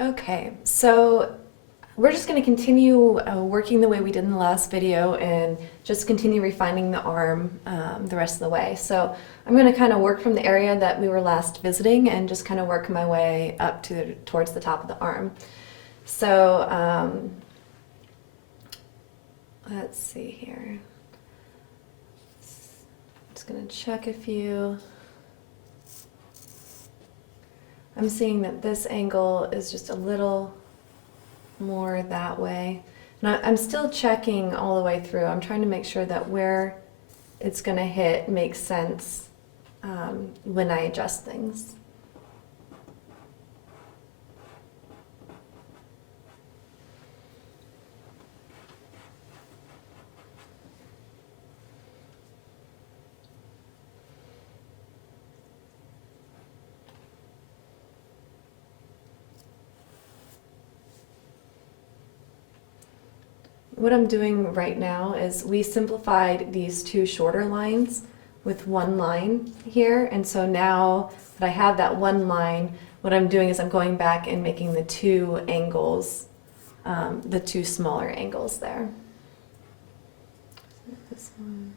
Okay, so we're just going to continue working the way we did in the last video and just continue refining the arm the rest of the way. So I'm going to kind of work from the area that we were last visiting and just kind of work my way up towards the top of the arm. So let's see here. Just going to check a few. I'm seeing that this angle is just a little more that way. And I'm still checking all the way through. I'm trying to make sure that where it's going to hit makes sense when I adjust things. What I'm doing right now is we simplified these two shorter lines with one line here, and so now that I have that one line, what I'm doing is I'm going back and making the two angles, the two smaller angles there. This one.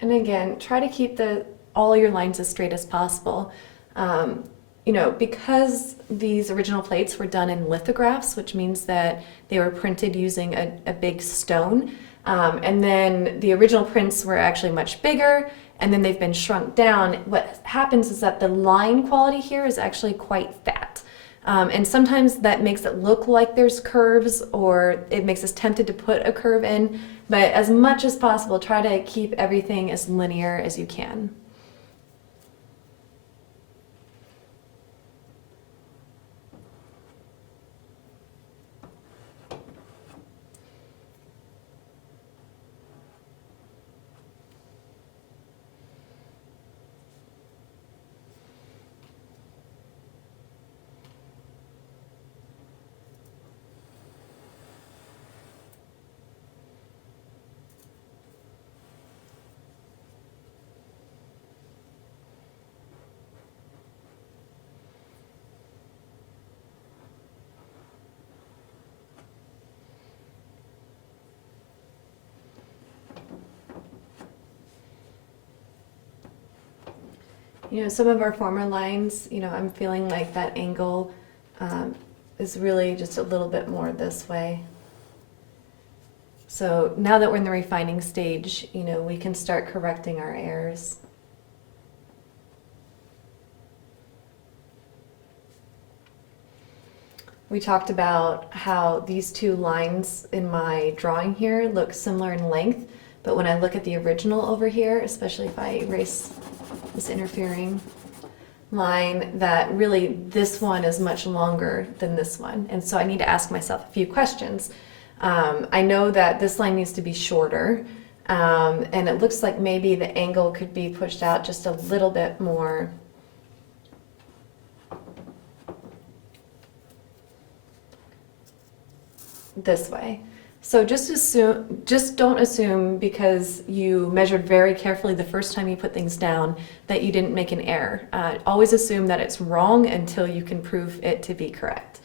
And again, try to keep all your lines as straight as possible. Because these original plates were done in lithographs, which means that they were printed using a big stone, and then the original prints were actually much bigger, and then they've been shrunk down. What happens is that the line quality here is actually quite fat. And sometimes that makes it look like there's curves, or it makes us tempted to put a curve in, but as much as possible, try to keep everything as linear as you can. Some of our former lines, I'm feeling like that angle is really just a little bit more this way. So now that we're in the refining stage, we can start correcting our errors. We talked about how these two lines in my drawing here look similar in length, but when I look at the original over here, especially if I erase this interfering line, that really this one is much longer than this one. And so I need to ask myself a few questions. I know that this line needs to be shorter, and it looks like maybe the angle could be pushed out just a little bit more. This way. So just don't assume because you measured very carefully the first time you put things down that you didn't make an error. Always assume that it's wrong until you can prove it to be correct.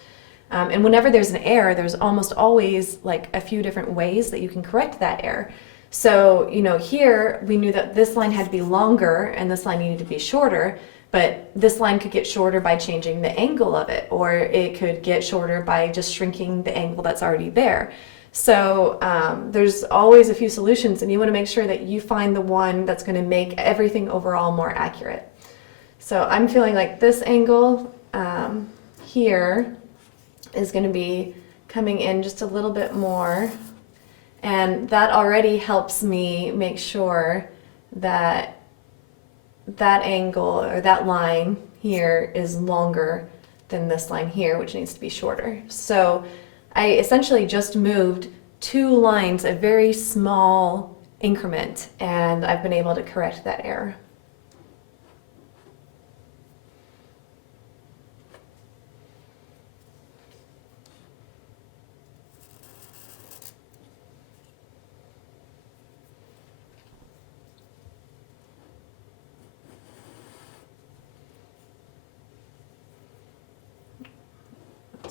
And whenever there's an error, there's almost always like a few different ways that you can correct that error. So, here we knew that this line had to be longer and this line needed to be shorter, but this line could get shorter by changing the angle of it, or it could get shorter by just shrinking the angle that's already there. So there's always a few solutions, and you want to make sure that you find the one that's going to make everything overall more accurate. So I'm feeling like this angle here is going to be coming in just a little bit more, and that already helps me make sure that that angle or that line here is longer than this line here, which needs to be shorter. So I essentially just moved two lines a very small increment, and I've been able to correct that error.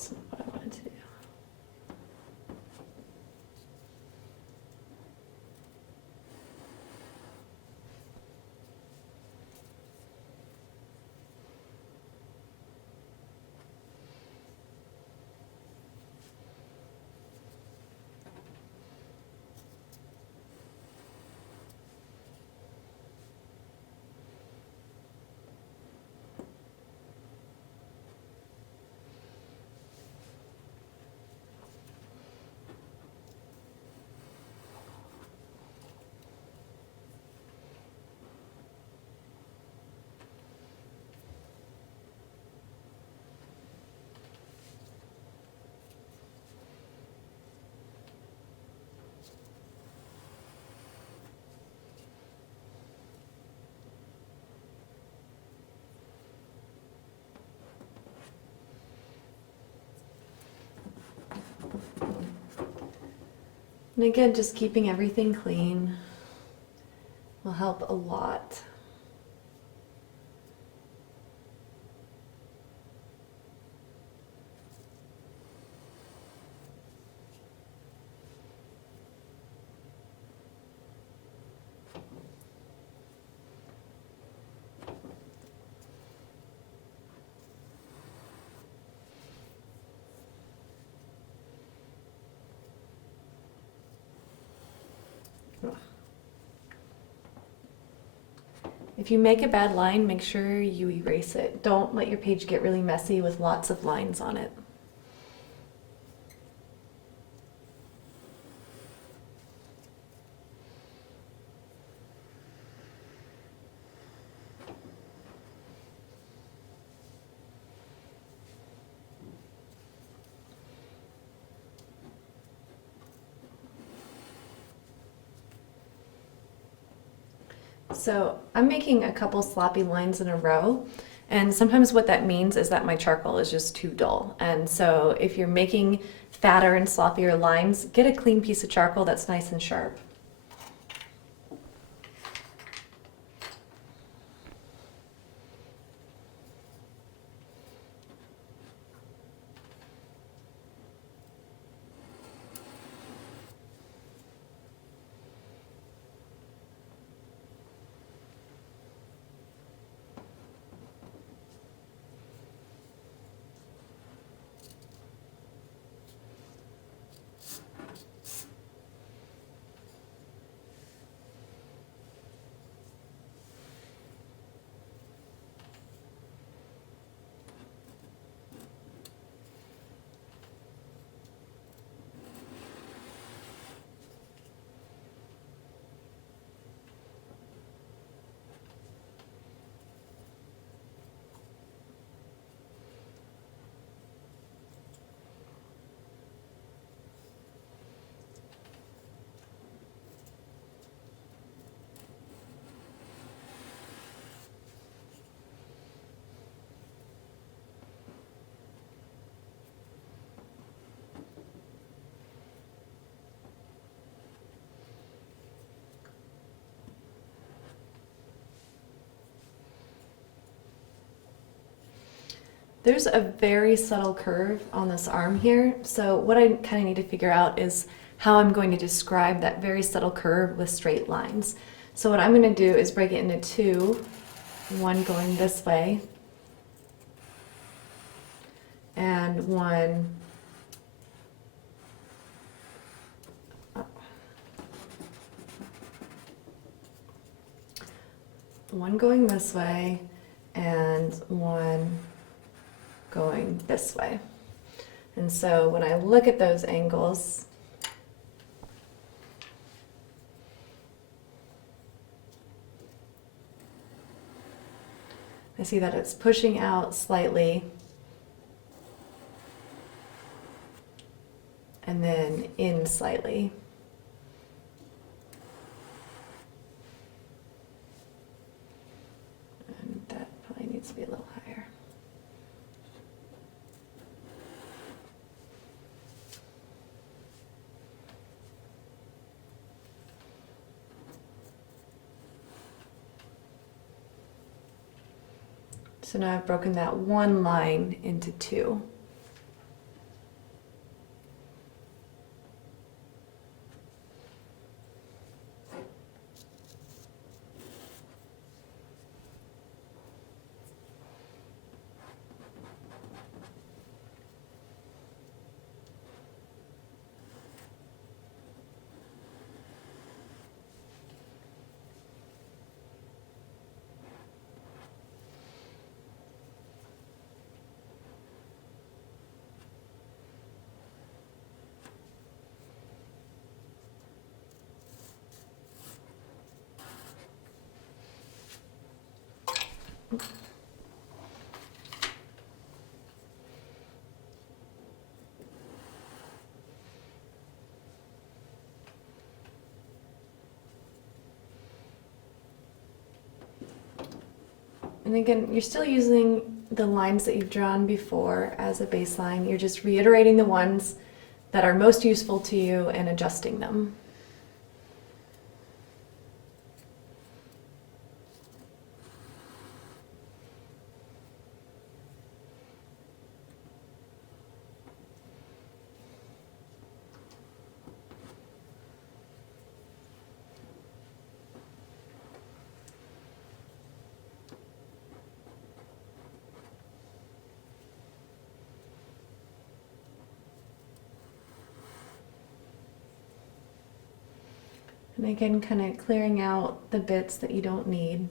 That's not what I wanted to do. And again, just keeping everything clean will help a lot. If you make a bad line, make sure you erase it. Don't let your page get really messy with lots of lines on it. So I'm making a couple sloppy lines in a row, and sometimes what that means is that my charcoal is just too dull. And so if you're making fatter and sloppier lines, get a clean piece of charcoal that's nice and sharp. There's a very subtle curve on this arm here, so what I kind of need to figure out is how I'm going to describe that very subtle curve with straight lines. So what I'm going to do is break it into two, one going this way, and one up. One going this way, and one going this way. And so when I look at those angles, I see that it's pushing out slightly and then in slightly. And that probably needs to be a little higher. So now I've broken that one line into two. And again, you're still using the lines that you've drawn before as a baseline. You're just reiterating the ones that are most useful to you and adjusting them. And again, kind of clearing out the bits that you don't need.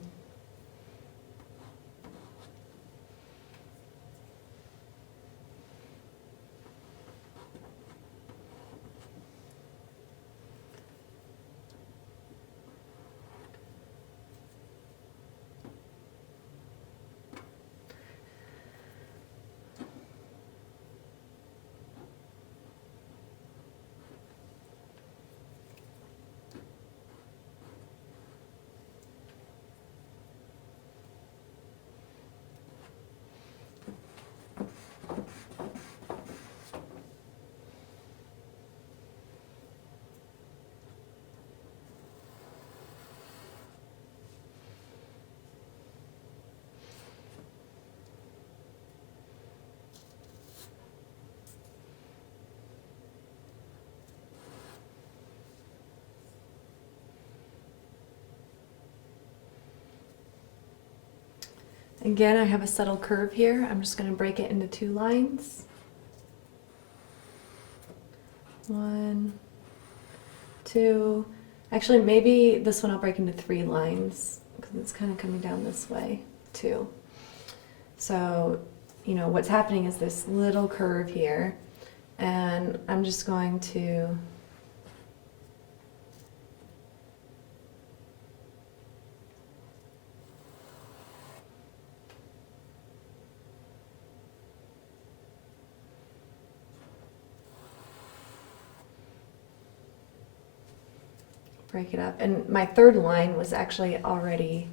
Again, I have a subtle curve here. I'm just going to break it into 2 lines. 1, 2. Actually, maybe this one I'll break into 3 lines because it's kind of coming down this way too. So, you know, what's happening is this little curve here, and I'm just going to break it up. And my 3rd line was actually already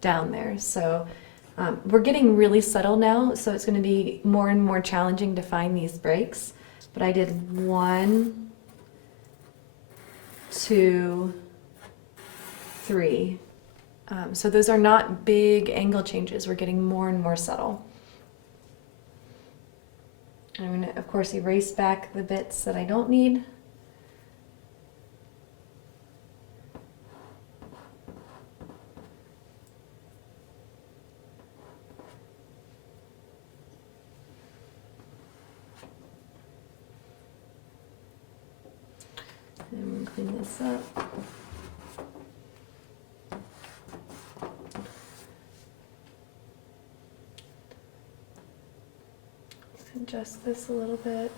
down there. So we're getting really subtle now, so it's going to be more and more challenging to find these breaks. But I did 1, 2, 3. So those are not big angle changes. We're getting more and more subtle. I'm going to, of course, erase back the bits that I don't need. And clean this up. Adjust this a little bit.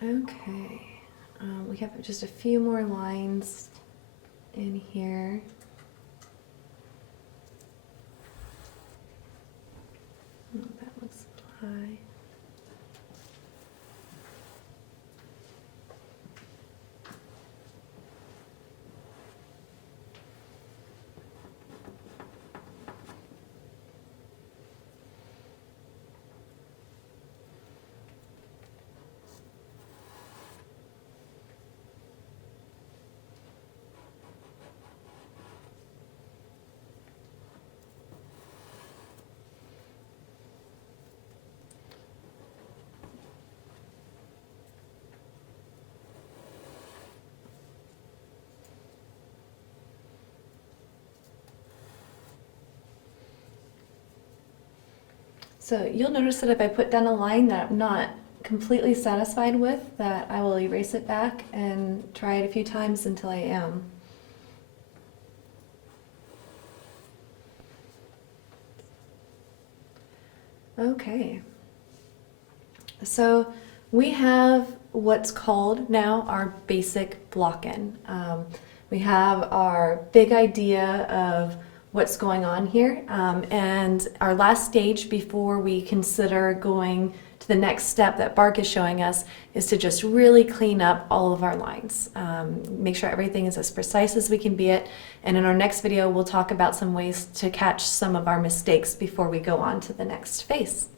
Okay, we have just a few more lines in here. Oh, that looks high. So you'll notice that if I put down a line that I'm not completely satisfied with, that I will erase it back and try it a few times until I am. Okay. So we have what's called now our basic block-in. We have our big idea of what's going on here, and our last stage before we consider going to the next step that Bargue is showing us is to just really clean up all of our lines. Make sure everything is as precise as we can be it, and in our next video we'll talk about some ways to catch some of our mistakes before we go on to the next phase.